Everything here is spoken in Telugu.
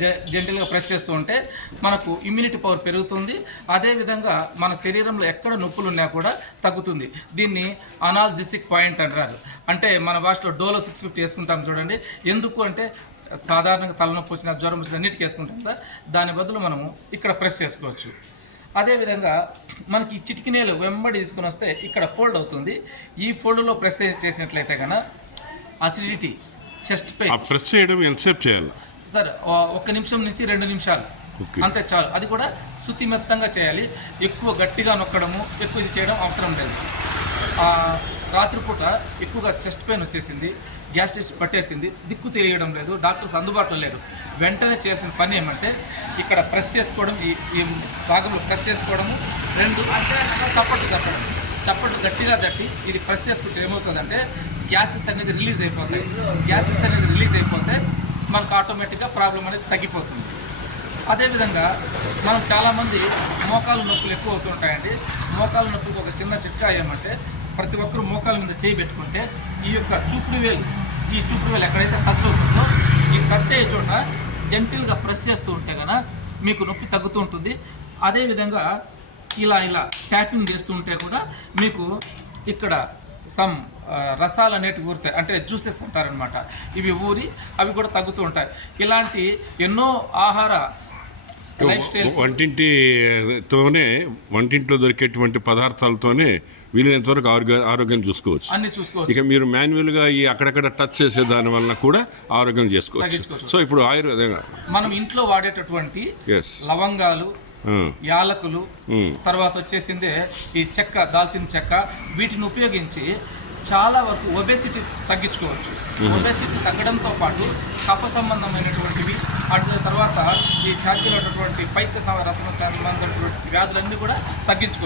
జెంటల్గా ప్రెస్ చేస్తూ ఉంటే మనకు ఇమ్యూనిటీ పవర్ పెరుగుతుంది. అదేవిధంగా మన శరీరంలో ఎక్కడ నొప్పులు ఉన్నా కూడా తగ్గుతుంది. దీన్ని అనాల్జిసిక్ పాయింట్ అంటారు. అంటే మన భాషలో డోలో 650 వేసుకుంటాం చూడండి. ఎందుకు అంటే సాధారణంగా తలనొప్పి వచ్చిన జ్వరం వచ్చిన అన్నిటికీ వేసుకుంటాం కదా, దాని బదులు మనము ఇక్కడ ప్రెస్ చేసుకోవచ్చు. అదేవిధంగా మనకి చిటికినేలు వెంబడి తీసుకుని వస్తే ఇక్కడ ఫోల్డ్ అవుతుంది. ఈ ఫోల్డ్లో ప్రెస్ చేసినట్లయితే కనుక అసిడిటీ, చెస్ట్ పెయిన్. ప్రెస్ చేయడం ఎంతసేపు చేయాలి సార్? 1 నిమిషం నుంచి 2 నిమిషాలు అంతే చాలు. అది కూడా శుతిమెత్తంగా చేయాలి. ఎక్కువ గట్టిగా నొక్కడము, ఎక్కువ ఇది చేయడం అవసరం లేదు. రాత్రిపూట ఎక్కువగా చెస్ట్ పెయిన్ వచ్చేసింది, గ్యాస్ట్రిక్ పట్టేసింది, దిక్కు తెలియడం లేదు, డాక్టర్స్ అందుబాటులో లేరు. వెంటనే చేయాల్సిన పని ఏమంటే ఇక్కడ ప్రెస్ చేసుకోవడం, ఈ భాగంలో ప్రెస్ చేసుకోవడము, 2 చప్పట్లు గట్టిగా తట్టి ఇది ప్రెస్ చేసుకుంటే ఏమవుతుందంటే గ్యాసెస్ అనేది రిలీజ్ అయిపోతాయి. గ్యాసెస్ అనేది రిలీజ్ అయిపోతే మనకు ఆటోమేటిక్గా ప్రాబ్లం అనేది తగ్గిపోతుంది. అదేవిధంగా మనం చాలామంది మోకాలు నొప్పులు ఎక్కువ అవుతుంటాయండి. మోకాలు నొప్పులకు ఒక చిన్న చిట్కా ఏమంటే ప్రతి ఒక్కరూ మోకాల మీద చేయి పెట్టుకుంటే ఈ చూపుడు వేలు ఎక్కడైతే టచ్ అవుతుందో ఈ టచ్ అయ్యే చోట జెంటిల్గా ప్రెస్ చేస్తూ ఉంటే కనుక మీకు నొప్పి తగ్గుతూ ఉంటుంది. అదేవిధంగా ఇలా ట్యాపింగ్ చేస్తూ ఉంటే కూడా మీకు ఇక్కడ సమ్ రసాలు అనేటివి ఊరుతాయి, అంటే జ్యూసెస్ అంటారనమాట. ఇవి ఊరి అవి కూడా తగ్గుతూ ఉంటాయి. ఇలాంటి ఎన్నో ఆహార లైఫ్ స్టైల్స్ వంటింట్లో దొరికేటువంటి పదార్థాలతోనే వీలైనంత వరకు ఆరోగ్యం చూసుకోవచ్చు. అన్ని చూసుకోవచ్చు. ఇక మీరు మాన్యువల్గా ఈ అక్కడక్కడ టచ్ చేసే దాని వల్ల కూడా ఆరోగ్యం చేసుకోవచ్చు. సో ఇప్పుడు ఆయుర్వేదంగా మనం ఇంట్లో వాడేటటువంటి లవంగాలు, యాలకులు, తర్వాత వచ్చేసిందే ఈ చెక్క, దాల్చిన చెక్క, వీటిని ఉపయోగించి చాలా వరకు ఒబేసిటీ తగ్గించుకోవచ్చు. ఒబేసిటీ తగ్గడంతో పాటు కఫ సంబంధమైనటువంటివి, అటు తర్వాత ఈ ఛాతీలో ఉన్నటువంటి పైత్య రసం సంబంధమైనటువంటి వ్యాధులన్నీ కూడా తగ్గించుకోవచ్చు.